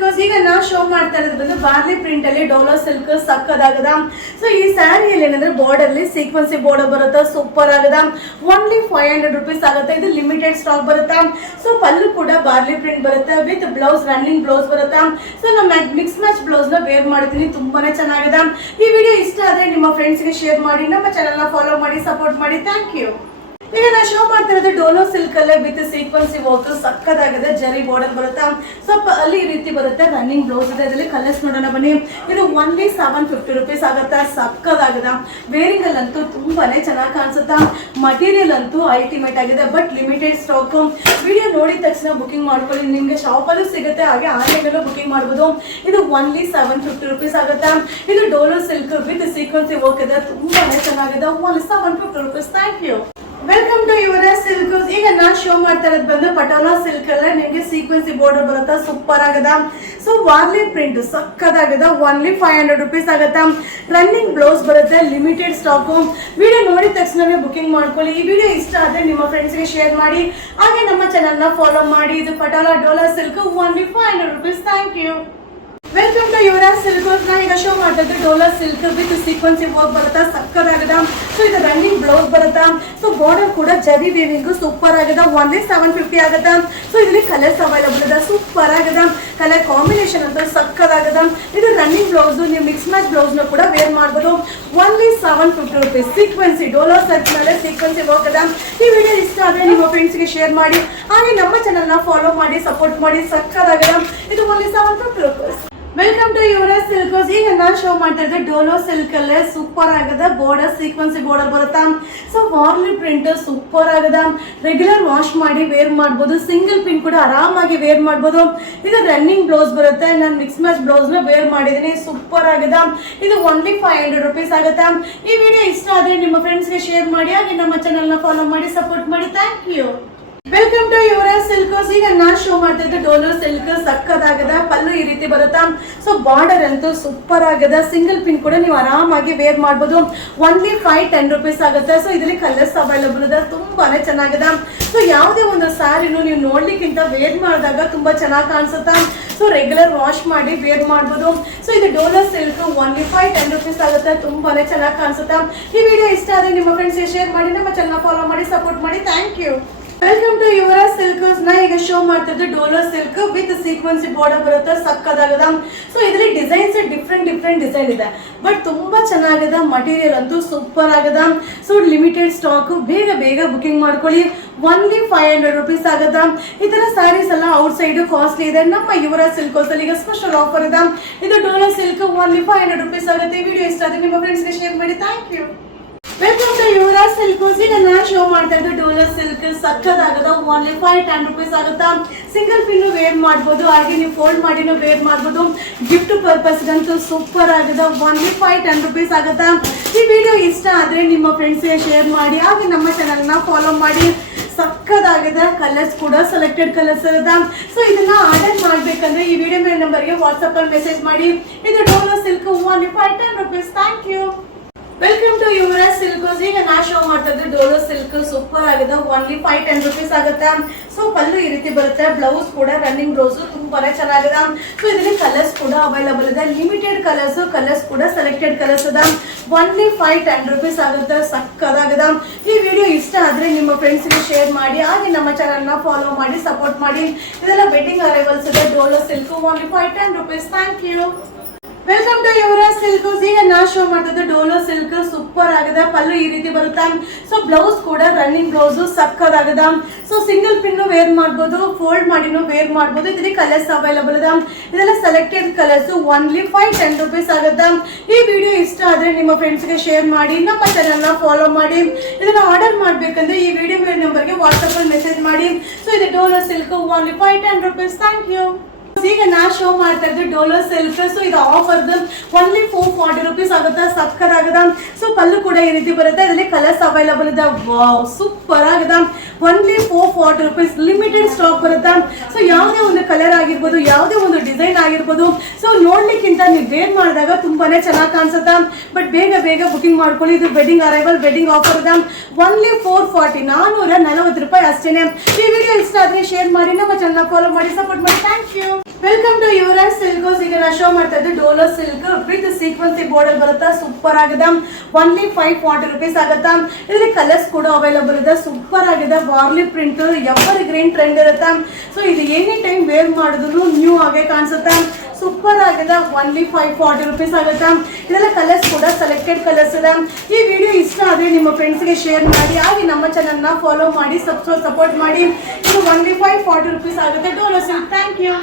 Silk ಈಗ ನಾ show ಮಾಡ್ತಾ ಇರೋದು ಬಂದು ಬಾರ್ಲಿ ಪ್ರಿಂಟ್ ಅಲ್ಲಿ ಡೋಲೋ ಸಿಲ್ಕ್ ಸಕ್ಕದಾಗದ. ಸೊ ಈ ಸ್ಯಾರಿಯಲ್ಲಿ ಏನಂದ್ರೆ ಬಾರ್ಡರ್ ಅಲ್ಲಿ ಸೀಕ್ವೆನ್ಸಿ ಬಾರ್ಡರ್ ಬರುತ್ತೆ, ಸೂಪರ್ ಆಗದ. ಓನ್ಲಿ 500 rupees ಆಗುತ್ತೆ. ಇದು ಲಿಮಿಟೆಡ್ ಸ್ಟಾಕ್ ಬರುತ್ತೆ. ಸೊ ಪಲ್ಲು ಕೂಡ ಬಾರ್ಲಿ ಪ್ರಿಂಟ್ ಬರುತ್ತೆ ವಿತ್ ಬ್ಲೌಸ್, ರನ್ನಿಂಗ್ ಬ್ಲೌಸ್ ಬರುತ್ತೆ. ಸೊ ನಮ್ಮ ಮಿಕ್ಸ್ ಮ್ಯಾಚ್ ಬ್ಲೌಸ್ ನ ವೇರ್ ಮಾಡ್ತೀನಿ, ತುಂಬಾನೇ ಚೆನ್ನಾಗಿದೆ. ಈ ವಿಡಿಯೋ ಇಷ್ಟ ಆದ್ರೆ ನಿಮ್ಮ ಫ್ರೆಂಡ್ಸ್ ಗೆ ಶೇರ್ ಮಾಡಿ, ನಮ್ಮ ಚಾನೆಲ್ ನ ಫಾಲೋ ಮಾಡಿ, ಸಪೋರ್ಟ್ ಮಾಡಿ. Thank you. ಈಗ ನಾ ಶೋ ಮಾಡ್ತಾ ಇರೋದು ಡೋಲೋ ಸಿಲ್ಕ್ ಅಲ್ಲೇ ವಿತ್ ಸೀಕ್ವೆನ್ಸಿ ವರ್ಕ್ ಸಕ್ಕದಾಗಿದೆ. ಜರಿ ಬಾರ್ಡರ್ ಬರುತ್ತೆ, ಸ್ವಲ್ಪ ಅಲ್ಲಿ ಈ ರೀತಿ ಬರುತ್ತೆ. ರನ್ನಿಂಗ್ ಬ್ಲೌಸ್ ಇದೆ. ಇದರಲ್ಲಿ ಕಲರ್ಸ್ ನೋಡೋಣ ಬನ್ನಿ. ಇದು ಓನ್ಲಿ 750 rupees ಆಗುತ್ತೆ. ಸಕ್ಕದಾಗಿದೆ. ವೇರಿಂಗ್ ಅಲ್ಲಂತೂ ತುಂಬಾನೇ ಚೆನ್ನಾಗಿ ಕಾಣಿಸುತ್ತಾ. ಮಟೀರಿಯಲ್ ಅಂತೂ ಅಲ್ಟಿಮೇಟ್ ಆಗಿದೆ. But limited stock. ವಿಡಿಯೋ ನೋಡಿದ ತಕ್ಷಣ ಬುಕಿಂಗ್ ಮಾಡ್ಕೊಳ್ಳಿ. ನಿಮ್ಗೆ ಶಾಪ್ ಅಲ್ಲೂ ಸಿಗುತ್ತೆ, ಹಾಗೆ ಆನ್ಲೈನ್ ಅಲ್ಲೂ ಬುಕಿಂಗ್ ಮಾಡಬಹುದು. ಇದು ಓನ್ಲಿ 750 rupees ಆಗುತ್ತೆ. ಇದು Dola silk with sequence work ಇದೆ. ತುಂಬಾನೇ ಚೆನ್ನಾಗಿದೆ. Only 750 rupees. Thank you. Welcome to Yuvraj silk. ಈಗ ನಾನ್ ಶೋ ಮಾಡ್ತಾ ಇರೋದು ಬಂದು ಪಟೋಲಾ ಸಿಲ್ಕ್ ಅಲ್ಲ ನಿಮಗೆ ಸೀಕ್ವೆನ್ಸಿ ಬಾರ್ಡರ್ ಬರುತ್ತೆ, ಸೂಪರ್ ಆಗದ. ಸೊ ವಾರ್ಲಿ ಪ್ರಿಂಟ್ ಸಕ್ಕದಾಗದ. ಓನ್ಲಿ 500 rupees ಆಗತ್ತ. ರನ್ನಿಂಗ್ ಬ್ಲೌಸ್ ಬರುತ್ತೆ, ಲಿಮಿಟೆಡ್ ಸ್ಟಾಕ್. ವಿಡಿಯೋ ನೋಡಿದ ತಕ್ಷಣ ಬುಕಿಂಗ್ ಮಾಡ್ಕೊಳ್ಳಿ. ಈ ವಿಡಿಯೋ ಇಷ್ಟ ಆದ್ರೆ ನಿಮ್ಮ ಫ್ರೆಂಡ್ಸ್ ಗೆ ಶೇರ್ ಮಾಡಿ, ಹಾಗೆ ನಮ್ಮ ಚಾನೆಲ್ ನ ಫಾಲೋ ಮಾಡಿ. ಇದು Patola Dola silk only 500 rupees. Thank you. Welcome to Yuvraj silk. ನಾ ಈಗ ಶೋ ಮಾಡ್ತಿದ್ದೆ Dola silk with sequence work ಬರುತ್ತಾ, ಸಕ್ಕದಾಗದ. ಸೊ ಇದು ರನ್ನಿಂಗ್ ಬ್ಲೌಸ್ ಬರುತ್ತಾ. ಸೊ ಬಾರ್ಡರ್ ಕೂಡ ಜರಿ ವೇವಿಂಗ್ ಸೂಪರ್ ಆಗದ. ಓನ್ಲಿ 750 ಆಗದ. ಸೊ ಇದರಲ್ಲಿ ಕಲರ್ಸ್ ಅವೈಲಬಲ್ ಇದೆ, ಸೂಪರ್ ಆಗದ. ಕಲರ್ ಕಾಂಬಿನೇಷನ್ ಅಂತ ಸಕ್ಕದಾಗದ. ಇದು ರನ್ನಿಂಗ್ ಬ್ಲೌಸ್, ನೀವು ಮಿಕ್ಸ್ ಮ್ಯಾಚ್ ಬ್ಲೌಸ್ ನ ಕೂಡ ವೇರ್ ಮಾಡಬಹುದು. Only 750 rupees. ಸೀಕ್ವೆನ್ಸಿ ಡೋಲಾ ಸಿಲ್ಕ್ ಮೇಲೆ ಸೀಕ್ವೆನ್ಸಿ ವರ್ಕ್ ಅದ. ಈ ವಿಡಿಯೋ ಇಷ್ಟ ಆದ್ರೆ ನಿಮ್ಮ ಫ್ರೆಂಡ್ಸ್ ಗೆ ಶೇರ್ ಮಾಡಿ, ಹಾಗೆ ನಮ್ಮ ಚಾನೆಲ್ ನ ಫಾಲೋ ಮಾಡಿ, ಸಪೋರ್ಟ್ ಮಾಡಿ. ಸಕ್ಕದಾಗದ. ಇದು only 750 rupees. Welcome to Yuvraj silk. ಈಗ ನಾನು ಶೋ ಮಾಡ್ತಾ ಇದ್ದೆ ಡೋಲೋ ಸಿಲ್ಕ್ ಅಲ್ಲೇ ಸೂಪರ್ ಆಗದ. ಬಾರ್ಡರ್ ಸೀಕ್ವೆನ್ಸಿ ಬಾರ್ಡರ್ ಬರುತ್ತಾ. ಸೊ ವಾರ್ಲಿ ಪ್ರಿಂಟ್ ಸೂಪರ್ ಆಗದ. ರೆಗ್ಯುಲರ್ ವಾಶ್ ಮಾಡಿ ವೇರ್ ಮಾಡಬಹುದು. ಸಿಂಗಲ್ ಪಿನ್ ಕೂಡ ಆರಾಮಾಗಿ ವೇರ್ ಮಾಡಬಹುದು. ಇದು ರನ್ನಿಂಗ್ ಬ್ಲೌಸ್ ಬರುತ್ತೆ. ನಾನು ಮಿಕ್ಸ್ ಮ್ಯಾಚ್ ಬ್ಲೌಸ್ ನ ವೇರ್ ಮಾಡಿದೀನಿ, ಸೂಪರ್ ಆಗದ. ಇದು ಓನ್ಲಿ 500 rupees ಆಗುತ್ತೆ. ಈ ವಿಡಿಯೋ ಇಷ್ಟ ಆದ್ರೆ ನಿಮ್ಮ ಫ್ರೆಂಡ್ಸ್ ಗೆ ಶೇರ್ ಮಾಡಿ, ಹಾಗೆ ನಮ್ಮ ಚಾನೆಲ್ ನ ಫಾಲೋ ಮಾಡಿ, ಸಪೋರ್ಟ್ ಮಾಡಿ. Thank you. Welcome to Yuvraj silk. ಈಗ ನಾನ್ ಶೋ ಮಾಡ್ತಾ ಇದ್ದೆ ಡೋಲೋ ಸಿಲ್ಕ್ ಸಕ್ಕದಾಗದ. ಪಲ್ಲು ಈ ರೀತಿ ಬರುತ್ತಾ. ಸೊ ಬಾರ್ಡರ್ ಅಂತೂ ಸೂಪರ್ ಆಗದ. ಸಿಂಗಲ್ ಪಿನ್ ಕೂಡ ನೀವು ಆರಾಮಾಗಿ ವೇರ್ ಮಾಡಬಹುದು. ಓನ್ಲಿ 510 rupees ಆಗುತ್ತೆ. ಸೊ ಇದರಲ್ಲಿ ಕಲರ್ಸ್ ಅವೈಲಬಲ್ ಇದೆ, ತುಂಬಾನೇ ಚೆನ್ನಾಗಿದೆ. ಸೊ ಯಾವುದೇ ಒಂದು ಸ್ಯಾರಿನೂ ನೀವು ನೋಡ್ಲಿಕ್ಕಿಂತ ವೇರ್ ಮಾಡಿದಾಗ ತುಂಬಾ ಚೆನ್ನಾಗಿ ಕಾಣಿಸುತ್ತಾ. ಸೊ ರೆಗ್ಯುಲರ್ ವಾಶ್ ಮಾಡಿ ವೇರ್ ಮಾಡಬಹುದು. ಸೊ ಇದು ಡೋಲೋ ಸಿಲ್ಕ್ ಓನ್ಲಿ 510 rupees ಆಗುತ್ತೆ. ತುಂಬಾನೇ ಚೆನ್ನಾಗಿ ಕಾಣಿಸುತ್ತಾ. ಈ ವಿಡಿಯೋ ಇಷ್ಟ ಆದ್ರೆ ನಿಮ್ಮ ಫ್ರೆಂಡ್ಸ್ ಶೇರ್ ಮಾಡಿ, ನಮ್ಮ ಚಾನೆಲ್ ಫಾಲೋ ಮಾಡಿ, ಸಪೋರ್ಟ್ ಮಾಡಿ. Thank you. Welcome to Yuvraj silk. ನಾ ಈಗ ಶೋ ಮಾಡ್ತಿದ್ದು Dola silk with sequence border ಬರುತ್ತೆ, ಸಕ್ಕದಾಗದ. ಸೊ ಇದರಲ್ಲಿ ಡಿಸೈನ್ಸ್ ಡಿಫ್ರೆಂಟ್ ಡಿಸೈನ್ ಇದೆ, ಬಟ್ ತುಂಬಾ ಚೆನ್ನಾಗಿದೆ. ಮಟೀರಿಯಲ್ ಅಂತೂ ಸೂಪರ್ ಆಗದ. So limited stock. ಬೇಗ ಬುಕಿಂಗ್ ಮಾಡ್ಕೊಳ್ಳಿ. ಓನ್ಲಿ 500 rupees ಆಗದ. ಈ ತರ ಸ್ಯಾರೀಸ್ ಎಲ್ಲ ಔಟ್ ಸೈಡ್ ಕಾಸ್ಟ್ಲಿ ಇದೆ. ನಮ್ಮ ಯುವರಾಜ್ ಸಿಲ್ಕ್ ಅಲ್ಲಿ ಈಗ ಸ್ಪೆಷಲ್ ಆಫರ್ ಇದೆ. ಇದು ಡೋಲೋ ಸಿಲ್ಕ್ ಓನ್ಲಿ 500 rupees ಆಗುತ್ತೆ. ಈ ವಿಡಿಯೋ ಇಷ್ಟ ಆದ್ರೆ ನಿಮ್ಮ ಫ್ರೆಂಡ್ಸ್ ಗೆ ಶೇರ್ ಮಾಡಿ. Thank you. Welcome to Yuvraj silk. ಈಗ ನಾನು ಶೋ ಮಾಡ್ತಾ ಇದ್ದು ಡೋಲೋ ಸಿಲ್ಕ್ ಸಕ್ಕದಾಗದ. ಓನ್ಲಿ 510 rupees ಆಗುತ್ತಾ. ಸಿಂಗಲ್ ಪಿನ್ ವೇರ್ ಮಾಡಬಹುದು, ಹಾಗೆ ನೀವು ಫೋಲ್ಡ್ ಮಾಡಿನೂ ವೇರ್ ಮಾಡಬಹುದು. ಗಿಫ್ಟ್ ಪರ್ಪಸ್ ಗಂತೂ ಸೂಪರ್ ಆಗದ. ಓನ್ಲಿ 510 rupees ಆಗುತ್ತಾ. ಈ ವಿಡಿಯೋ ಇಷ್ಟ ಆದ್ರೆ ನಿಮ್ಮ ಫ್ರೆಂಡ್ಸ್ ಗೆ ಶೇರ್ ಮಾಡಿ, ಹಾಗೆ ನಮ್ಮ ಚಾನೆಲ್ ನ ಫಾಲೋ ಮಾಡಿ. ಸಕ್ಕದಾಗಿದೆ. ಕಲರ್ಸ್ ಕೂಡ ಸೆಲೆಕ್ಟೆಡ್ ಕಲರ್ಸ್ ಇರುತ್ತೆ. ಸೊ ಇದನ್ನ ಆರ್ಡರ್ ಮಾಡ್ಬೇಕಂದ್ರೆ ಈ ವಿಡಿಯೋ ಮೇಲೆ ನಂಬರ್ಗೆ ವಾಟ್ಸ್ಆಪ್ ಅಲ್ಲಿ ಮೆಸೇಜ್ ಮಾಡಿ. ಇದು Dola silk only 510 rupees. Thank you. Welcome to Yuvraj silk. ಈಗ ನಾ ಶೋ ಮಾಡ್ತಾ ಇದ್ದೆ ಡೋಲೋ ಸಿಲ್ಕ್ ಸೂಪರ್ ಆಗಿದೆ. ಓನ್ಲಿ 510 rupees ಆಗುತ್ತೆ. ಸೊ ಪಲ್ಲು ಈ ರೀತಿ ಬರುತ್ತೆ. ಬ್ಲೌಸ್ ಕೂಡ ರನ್ನಿಂಗ್ ಬ್ಲೌಸ್ ತುಂಬಾನೇ ಚೆನ್ನಾಗಿದೆ. ಸೊ ಇದರಲ್ಲಿ ಕಲರ್ಸ್ ಕೂಡ ಅವೈಲಬಲ್ ಇದೆ. ಲಿಮಿಟೆಡ್ ಕಲರ್ಸ್ ಕೂಡ ಸೆಲೆಕ್ಟೆಡ್ ಕಲರ್ಸ್ ಇದೆ. ಓನ್ಲಿ 510 rupees ಆಗುತ್ತೆ. ಸಕ್ಕದಾಗಿದೆ. ಈ ವಿಡಿಯೋ ಇಷ್ಟ ಆದ್ರೆ ನಿಮ್ಮ ಫ್ರೆಂಡ್ಸ್ ಗೆ ಶೇರ್ ಮಾಡಿ, ಹಾಗೆ ನಮ್ಮ ಚಾನೆಲ್ ನ ಫಾಲೋ ಮಾಡಿ, ಸಪೋರ್ಟ್ ಮಾಡಿ. ಇದೆಲ್ಲ ವೆಡ್ಡಿಂಗ್ ಅರೈವಲ್ಸ್ ಇದೆ. Dola silk only 510 rupees. Thank you. Welcome to Yuvraj silk. ಈಗ ನಾ ಶೋ ಮಾಡ್ತಿದ್ದೆ ಡೋಲೋ ಸಿಲ್ಕ್ ಸೂಪರ್ ಆಗಿದೆ. ಪಲ್ಲು ಈ ರೀತಿ ಬರುತ್ತೆ. ಸೊ ಬ್ಲೌಸ್ ಕೂಡ ರನ್ನಿಂಗ್ ಬ್ಲೌಸ್ ಸಕ್ಕದಾಗದ. ಸೊ ಸಿಂಗಲ್ ಪಿನ್ ವೇರ್ ಮಾಡಬಹುದು, ಫೋಲ್ಡ್ ಮಾಡಿನೂ ವೇರ್ ಮಾಡಬಹುದು. ಇದರಲ್ಲಿ ಕಲರ್ಸ್ ಅವೈಲಬಲ್ ಇದೆ. ಇದೆಲ್ಲ ಸೆಲೆಕ್ಟೆಡ್ ಕಲರ್ಸ್. ಓನ್ಲಿ 510 rupees ಆಗುತ್ತೆ. ಈ ವಿಡಿಯೋ ಇಷ್ಟ ಆದ್ರೆ ನಿಮ್ಮ ಫ್ರೆಂಡ್ಸ್ ಗೆ ಶೇರ್ ಮಾಡಿ, ನಮ್ಮ ಚಾನೆಲ್ ನ ಫಾಲೋ ಮಾಡಿ. ಇದನ್ನ ಆರ್ಡರ್ ಮಾಡ್ಬೇಕಂದ್ರೆ ಈ ವಿಡಿಯೋ ಮೇಲೆ ನಂಬರ್ಗೆ ವಾಟ್ಸ್ಆಪ್ ಅಲ್ಲಿ ಮೆಸೇಜ್ ಮಾಡಿ. ಸೊ ಇದು Dola silk only 510 rupees. Thank you. ಈಗ ನಾ ಶೋ ಮಾಡ್ತಾ ಇದ್ದೆ ಡೋಲೋ ಸಿಲ್ಕ್. ಸೊ ಇದು ಆಫರ್ ಓನ್ಲಿ 440 rupees ಆಗುತ್ತೆ. ಸಕ್ಕದಾಗದ. ಸೊ ಪಲ್ಲು ಕೂಡ ಈ ರೀತಿ ಬರುತ್ತೆ. ಇದರಲ್ಲಿ ಕಲರ್ಸ್ ಅವೈಲಬಲ್ ಇದೆ. ವಾವ್, ಸೂಪರ್ ಆಗದ. Only 440 rupees. ಲಿಮಿಟೆಡ್ ಸ್ಟಾಕ್ ಬರುತ್ತೆ. ಸೊ ಯಾವುದೇ ಒಂದು ಕಲರ್ ಆಗಿರ್ಬೋದು, ಯಾವುದೇ ಒಂದು ಡಿಸೈನ್ ಆಗಿರ್ಬೋದು. ಸೊ ನೋಡ್ಲಿಕ್ಕಿಂತ ನೀವು ವೇರ್ ಮಾಡಿದಾಗ ತುಂಬಾನೇ ಚೆನ್ನಾಗಿ ಕಾಣಿಸುತ್ತೆ. ಬಟ್ ಬೇಗ ಬುಕಿಂಗ್ ಮಾಡ್ಕೊಳ್ಳಿ. ಇದು ವೆಡ್ಡಿಂಗ್ ಅರೈವಲ್ ವೆಡ್ಡಿಂಗ್ ಆಫರ್ ಇದೆ. ಓನ್ಲಿ 440 440 ರೂಪಾಯಿ ಅಷ್ಟೇನೆ. ಈ ವಿಡಿಯೋ ಇಷ್ಟ ಆದ್ರೆ ಶೇರ್ ಮಾಡಿ, ನಮ್ಮ ಚಾನೆಲ್ ಫಾಲೋ ಮಾಡಿ, ಸಪೋರ್ಟ್ ಮಾಡಿ. Thank you. Welcome to Yuvraj silks. ಈಗ ನಾ ಶೋ ಮಾಡ್ತಾ ಇದ್ದು Dola silk with sequence border ಬರುತ್ತಾ, ಸೂಪರ್ ಆಗಿದೆ. ಓನ್ಲಿ 540 rupees ಆಗುತ್ತಾ. ಇದರಲ್ಲಿ ಕಲರ್ಸ್ ಕೂಡ ಅವೈಲಬಲ್ ಇದೆ. ಸೂಪರ್ ಆಗಿದೆ. Warli print ever green trend ಇರುತ್ತೆ. ಸೊ ಇದು ಎನಿ ಟೈಮ್ ವೇರ್ ಮಾಡಿದ್ರು ನ್ಯೂ ಆಗಿ ಕಾಣಿಸುತ್ತೆ. ಸೂಪರ್ ಆಗಿದೆ. ಓನ್ಲಿ 540 rupees ಆಗುತ್ತೆ. ಇದೆಲ್ಲ ಕಲರ್ಸ್ ಕೂಡ ಸೆಲೆಕ್ಟೆಡ್ ಕಲರ್ಸ್ ಇದೆ. ಈ ವಿಡಿಯೋ ಇಷ್ಟ ಆದರೆ ನಿಮ್ಮ ಫ್ರೆಂಡ್ಸ್ಗೆ ಶೇರ್ ಮಾಡಿ, ಹಾಗೆ ನಮ್ಮ ಚಾನಲ್ನ ಫಾಲೋ ಮಾಡಿ, ಸಪೋರ್ಟ್ ಮಾಡಿ. ಇದು ಓನ್ಲಿ 540 rupees ಆಗುತ್ತೆ ಡೋಲೋ ಸಿಲ್ಕ್. Thank you.